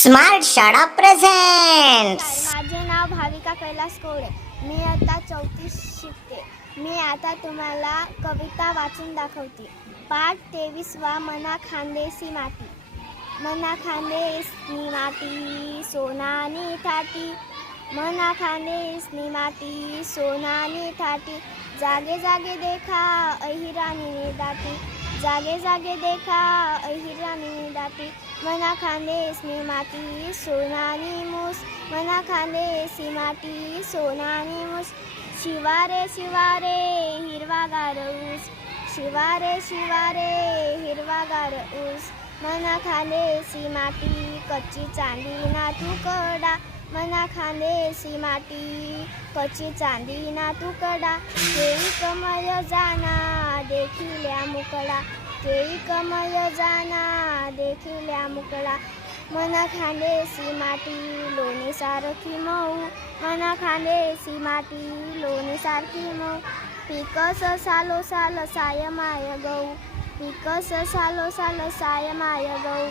Smart शाळा present माझे नाव भाविका कैलास कोळे मी आता चौतीस शिकते. मी आता तुम्हाला कविता वाचून दाखवते. पाठ तेवीसवा मना खांदेसी माती. मना खांदेसनी माती सोनानी थाटी. मना खांदेसनी माती सोनानी थाटी. जागे जागे देखा अहिराणी दाटी. जागे जागे देखा अहिराणी दाटी मना खांदेसनी माती सोनानी मूस। मना खांदेसी माती सोनानी मूस। शिवारे शिवारे हिरवागार ऊस। शिवारे शिवारे हिरवागार ऊस। मना खांदेसी माती कच्ची चांदी ना तुकडा मना खांदेसी माती कच्ची चांदी ना तुकडा हे कमय जाना देखिल्या मुकडा केळी कमय जाना देखिल्या मुकडा मना खांदेसी माती लोणी सारखी मऊ. मना खांदेसी माती लोणी सारखी मऊ. पिकस सालो साल साय माय गऊ. पिकस सालो साल साय माय गऊ.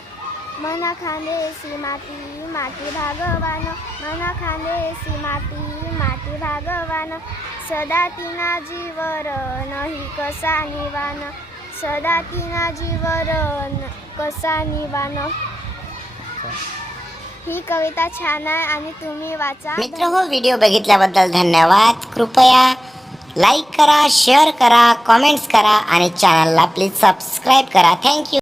मना खांदेसी माती माती भागवान. मना खांदेसी माती माती भागवान. सदा तिना जीवर नाही कसा निवान सदा तिना जीवरण कसा निवान ही कविता छान आहे आणि तुम्ही वाचा. मित्र हो व्हिडिओ बघितल्याबद्दल धन्यवाद. कृपया लाईक करा शेअर करा कमेंट्स करा आणि चॅनलला प्लीज सबस्क्राईब करा. थँक्यू.